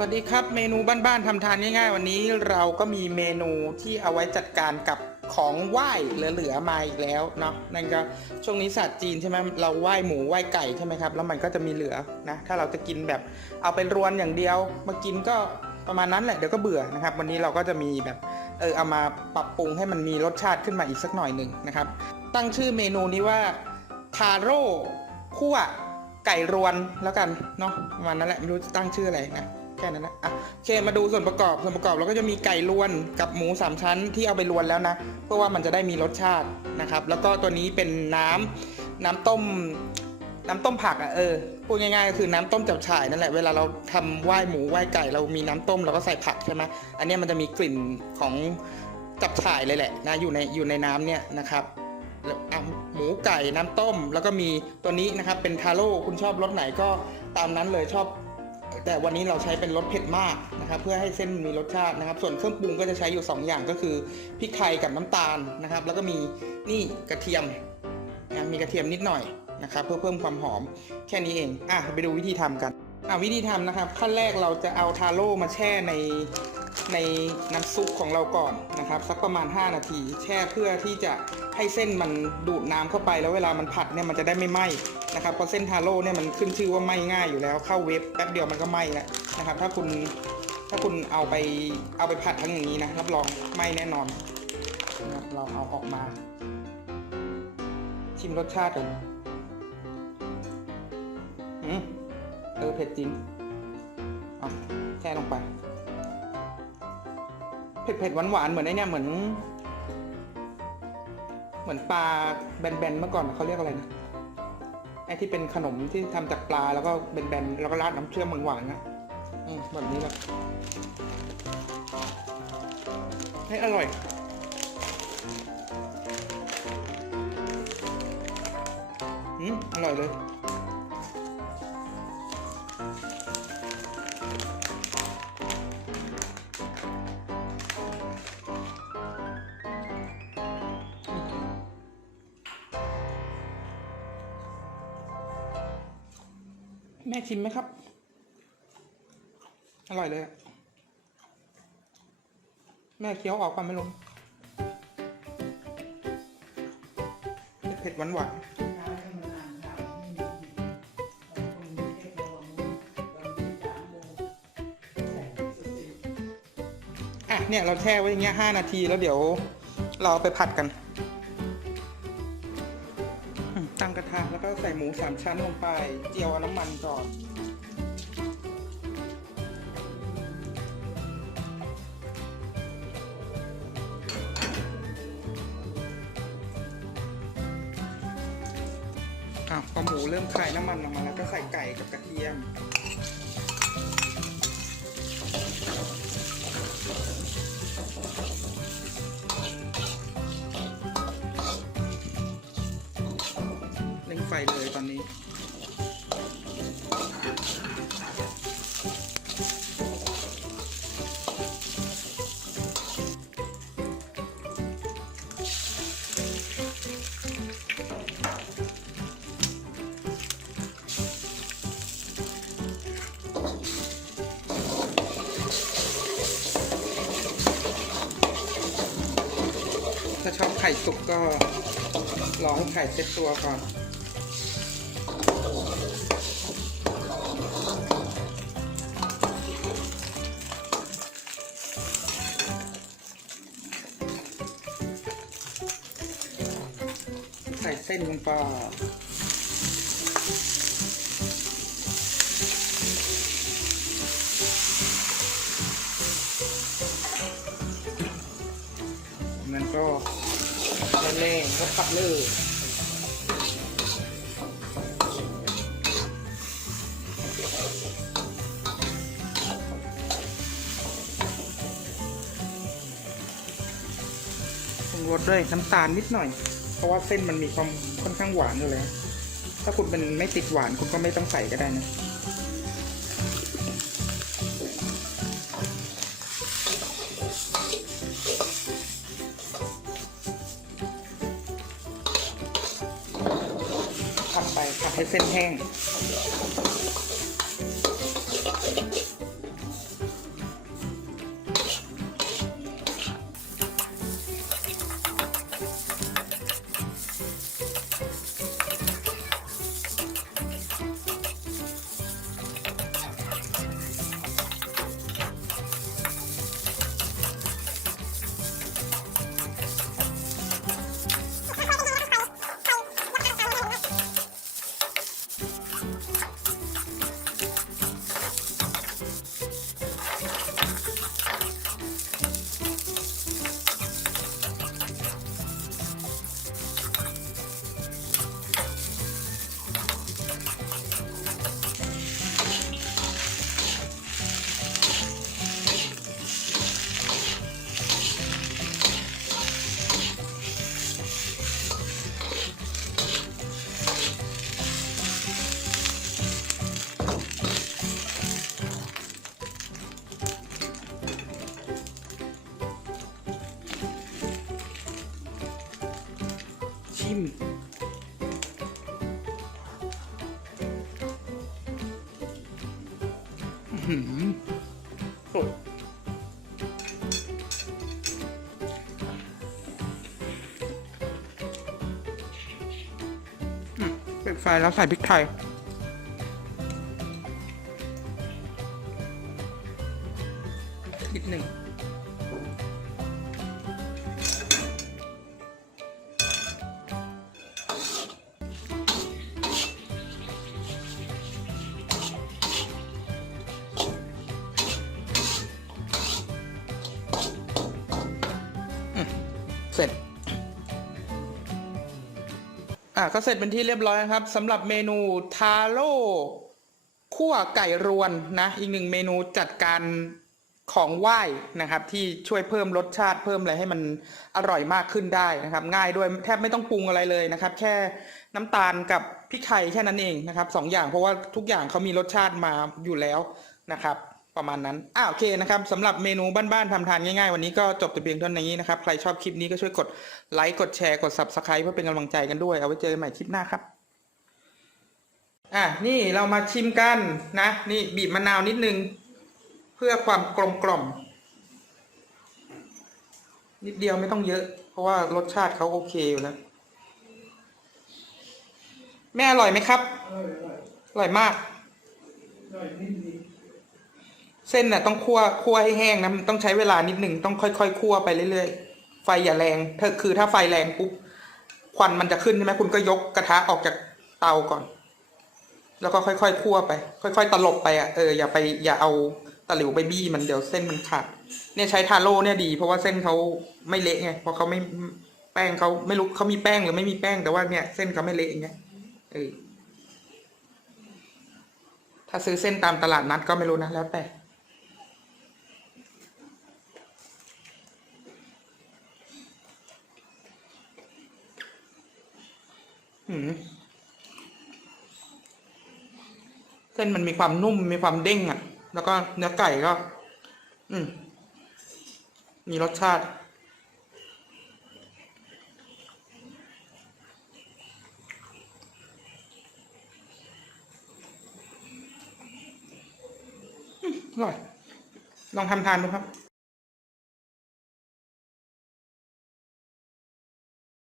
วัสดีครับเมนูบ้านๆทำทานง่ายๆ วันนี้เราก็มีเมนูที่เอาไว้จัดการกับของไหว้เหลือๆมาอีกแล้วเนาะนั่นก็ช่วงนี้ศาสตร์จีนใช่ไหมเราไหว้หมูไหว้ไก่ใช่ไหมครับแล้วมันก็จะมีเหลือนะถ้าเราจะกินแบบเอาไปรวนอย่างเดียว มากินก็ประมาณนั้นแหละเดี๋ยวก็เบื่อนะครับ วันนี้เราก็จะมีแบบเออเอามาปรับปรุงให้มันมีรสชาติขึ้นมาอีกสักหน่อยหนึ่งนะครับ ตั้งชื่อเมนูนี้ว่าทาโร่คั่วไก่รวนแล้วกันเนาะประมาณนั้นแหละไม่รู้จะตั้งชื่ออะไรนะ แค่นั้นนะอะโอเคมาดูส่วนประกอบส่วนประกอบเราก็จะมีไก่รวนกับหมูสามชั้นที่เอาไปรวนแล้วนะ เพื่อว่ามันจะได้มีรสชาตินะครับ แล้วก็ตัวนี้เป็นน้ำน้ำต้ม น้ำต้มผักอะเออพูดง่ายๆก็คือน้ำต้มจับฉ่ายนั่นแหละเวลาเราทำไหว้หมูไหว้ไก่เรามีน้ำต้มเราก็ใส่ผักใช่ไหมอันนี้มันจะมีกลิ่นของจับฉ่ายเลยแหละนะอยู่ในอยู่ในน้ำเนี่ยนะครับแล้วหมูไก่น้ำต้ม แล้วก็มีตัวนี้นะครับเป็นทาโร่คุณชอบรสไหนก็ตามนั้นเลยชอบ แต่วันนี้เราใช้เป็นรสเผ็ดมากนะครับเพื่อให้เส้นมีรสชาตินะครับ ส่วนเครื่องปรุงก็จะใช้อยู่ 2 อย่างก็คือพริกไทยกับน้ำตาลนะครับ แล้วก็มีนี่กระเทียมนะมีกระเทียมนิดหน่อยนะครับเพื่อเพิ่มความหอมแค่นี้เองอะไปดูวิธีทำกันอะวิธีทำนะครับขั้นแรกเราจะเอาทาโร่มาแช่ใน ในน้ำซุปของเราก่อนนะครับ สักประมาณ 5 นาที แช่เพื่อที่จะให้เส้นมันดูดน้ำเข้าไปแล้วเวลามันผัดเนี่ยมันจะได้ไม่ไหม้นะครับเพราะเส้นทาโร่เนี่ยมันขึ้นชื่อว่าไหม้ง่ายอยู่แล้วเข้าเวฟแป๊บเดียวมันก็ไหม้แล้วนะครับ ถ้าคุณถ้าคุณเอาไปเอาไปผัดทั้งอย่างนี้นะรับรองไหม้แน่นอนนะครับเราเอาออกมา ชิมรสชาติกันอืมเออเผ็ดจริงเอาแช่ลงไป เผ็ดเผ็ดหวานหวานๆเหมือนไอเนี่ยเหมือน เหมือนปลาแบนๆเมื่อก่อนเขาเรียกอะไรนะไอที่เป็นขนมที่ทำจากปลาแล้วก็แบนๆแล้วก็ราดน้ำเชื่อมหวานๆนะอืมแบบนี้แหละให้อร่อยอืมอร่อยเลย แม่ชิมไหมครับ อร่อยเลยอะแม่เคี้ยวออกก่อนไม่ลงเผ็ดหวานหวานอะเนี่ย เราแช่ไว้อย่างเงี้ยห้านาทีแล้วเดี๋ยวเราไปผัดกัน ระทะแล้วก็ใส่หมูสามชั้นลงไป เจียวน้ำมันก่อนอะพอหมูเริ่มคลายน้ำมันออกมาแล้วก็ใส่ไก่กับกระเทียม ไฟเลยตอนนี้ ถ้าชอบไข่สุกก็รอให้ไข่เซ็ตตัวก่อน ส่เส้นลงไปนั้นก็เล่นๆก็ขับเลยรุงรสด้วยน้ำตาลนิดหน่อย เพราะว่าเส้นมันมีความ ค่อนข้างหวานอยู่แล้วถ้าคุณเป็นไม่ติดหวานคุณก็ไม่ต้องใส่ก็ได้นะผัดไปผัดให้เส้นแห้ง จิ้ม หืปิดไฟแล้วใส่พริกไทย สร็จ อะก็เสร็จเป็นที่เรียบร้อยนะครับสำหรับเมนูทาโร่คั่วไก่รวนนะ อีกหนึ่งเมนูจัดการของไหว้นะครับ ที่ช่วยเพิ่มรสชาติเพิ่มอะไรให้มันอร่อยมากขึ้นได้นะครับ ง่ายด้วยแทบไม่ต้องปรุงอะไรเลยนะครับ แค่น้ำตาลกับพริกไทยแค่นั้นเองนะครับสองอย่างเพราะว่าทุกอย่างเขามีรสชาติมาอยู่แล้วนะครับ ประมาณนั้นอ่าโอเคนะครับสำหรับเมนูบ้านๆทำทานง่ายๆ วันนี้ก็จบแต่เพียงเท่านี้นะครับ ใครชอบคลิปนี้ก็ช่วยกดไลค์กดแชร์กด subscribe เพื่อเป็นกำลังใจกันด้วย เอาไว้เจอกันใหม่คลิปหน้าครับอะนี่เรามาชิมกันนะ นี่บีบมะนาวนิดนึง เพื่อความกลมกล่อม นิดเดียวไม่ต้องเยอะ เพราะว่ารสชาติเขาโอเคอยู่แล้ว แม่อร่อยไหมครับ อร่อยมาก เส้นน่ะต้องคั่วคั่วให้แห้งนะมันต้องใช้เวลานิดหนึ่งต้องค่อยๆคั่วไปเรื่อยๆ ไฟอย่าแรงถ้าคือถ้าไฟแรงปุ๊บควันมันจะขึ้นใช่ไหมคุณก็ยกกระทะออกจากเตาก่อน แล้วก็ค่อยๆคั่วไป ค่อย ๆ ตลบไปอะเอออย่าไปอย่าเอาตะหลิวไปบี้มันเดี๋ยวเส้นมันขาดเนี่ยใช้ทาโร่เนี่ยดี เพราะว่าเส้นเขาไม่เละไงเพราะเขาไม่แป้งเขาไม่รู้เขามีแป้งหรือไม่มีแป้งแต่ว่าเนี่ยเส้นเขาไม่เละอย่างเงี้ยเออถ้าซื้อเส้นตามตลาดนัดก็ไม่รู้นะแล้วแต่ เส้นมันมีความนุ่มมีความเด้งอะ แล้วก็เนื้อไก่ก็ อืม มีรสชาติ อร่อย ลองทำทานดูครับ